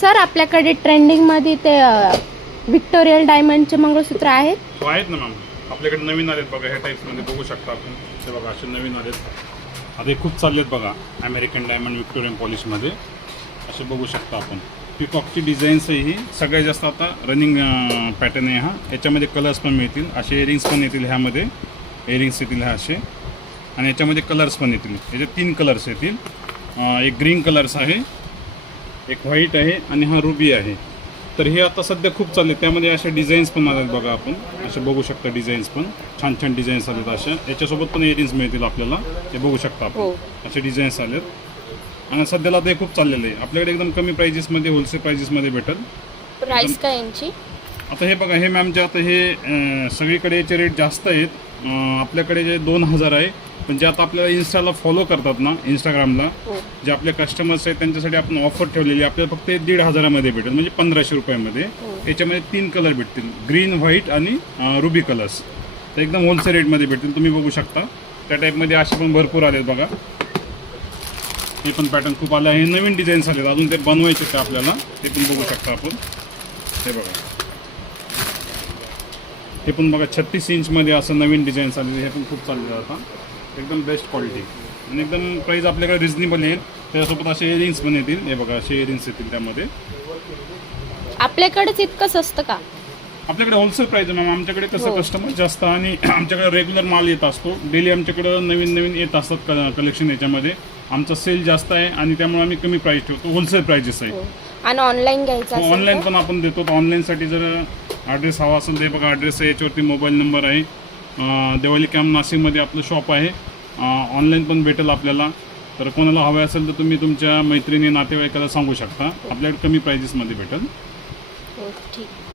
Sir आपल्याकडे ट्रेंडिंगमध्ये ते विक्टोरियल डायमंडचे मंगळसूत्र आहेत. हो आहेत ना मॅम, आपल्याकडे नवीन आलेत बघा. ह्या टाईप्समध्ये बघू शकता आपण. ते बघा असे नवीन आलेत. आता हे खूप चाललेत बघा. अमेरिकन डायमंड विक्टोरियन पॉलिशमध्ये असे बघू शकता आपण. पिकॉकची डिझाईन्स ही सगळ्यात जास्त आता रनिंग पॅटर्न आहे हा. याच्यामध्ये कलर्स पण मिळतील. असे इयरिंग्स पण येतील. ह्यामध्ये इयरिंग्स येतील ह्या असे. आणि याच्यामध्ये कलर्स पण येतील. याचे 3 कलर्स येतील. एक ग्रीन कलर्स आहे, एक व्हाईट आहे आणि हा रुबी आहे. तर हे आता सध्या खूप चालले. त्यामध्ये अशा डिझाईन्स पण आलेत बघा. आपण असे बघू शकता. डिझाईन्स पण छान छान डिझाईन्स आलेत अशा. याच्यासोबत पण इयरिंग्स मिळतील आपल्याला. ते बघू शकता आपण. असे डिझाईन्स आलेत आणि सध्याला ते खूप चाललेलं आहे. आपल्याकडे एकदम कमी प्राइजेसमध्ये, होलसेल प्राइजेसमध्ये भेटेल. प्राइस काय यांची? आता हे बघा, हे मॅमचे आता हे सगळीकडे याचे रेट जास्त आहेत. आपल्याकडे जे 2000 आहे, पण जे आता आपल्याला इन्स्टाला फॉलो करतात ना, इंस्टाग्रामला जे आपले कस्टमर्स आहेत त्यांच्यासाठी आपण ऑफर ठेवलेली. आपल्याला फक्त 1500मध्ये भेटेल, म्हणजे 1500 रुपयामध्ये. याच्यामध्ये 3 कलर भेटतील, ग्रीन, व्हाईट आणि रुबी कलर्स. तर एकदम होलसेल रेटमध्ये भेटतील. तुम्ही बघू शकता. त्या टाईपमध्ये असे पण भरपूर आलेत बघा. हे पण पॅटर्न खूप आले आहे. नवीन डिझाईन्स आलेत, अजून ते बनवायचे ते आपल्याला. ते पण बघू शकता आपण. हे बघा, हे पण बघा 36 इंचमध्ये असं नवीन डिझाईन्स आलेले. हे पण खूप चालले आता. एकदम बेस्ट क्वालिटी आणि एकदम प्राईस आपल्याकडे रिजनेबल येईल. त्याच्यासोबत असे इयरिंग्स पण येतील. हे बघा, असे इयरिंग्स येतील त्यामध्ये. आपल्याकडेच इतकं स्वस्त का? आपल्याकडे होलसेल प्राईस आहे मॅम. आमच्याकडे कसं कस्टमर जास्त आणि आमच्याकडे रेग्युलर माल येत असतो. डेली आमच्याकडं नवीन नवीन येत असतात कलेक्शन. याच्यामध्ये आमचा सेल जास्त आहे आणि त्यामुळे आम्ही कमी प्राईस ठेवतो. होलसेल प्राइजेस आहे. आणि ऑनलाईन घ्यायचं ऑनलाईन पण आपण देतो. ऑनलाईनसाठी जर ॲड्रेस हवा असेल तर बघा, ॲड्रेस आहे याच्यावरती. मोबाईल नंबर आहे. देवाली कॅम्प नाशिकमध्ये आपलं शॉप आहे. ऑनलाईन पण भेटेल आपल्याला. तर कोणाला हवं असेल तर तुम्ही तुमच्या मैत्रिणी, नातेवाईकाला सांगू शकता. आपल्याकडे कमी प्राइजेसमध्ये भेटेल. ठीक.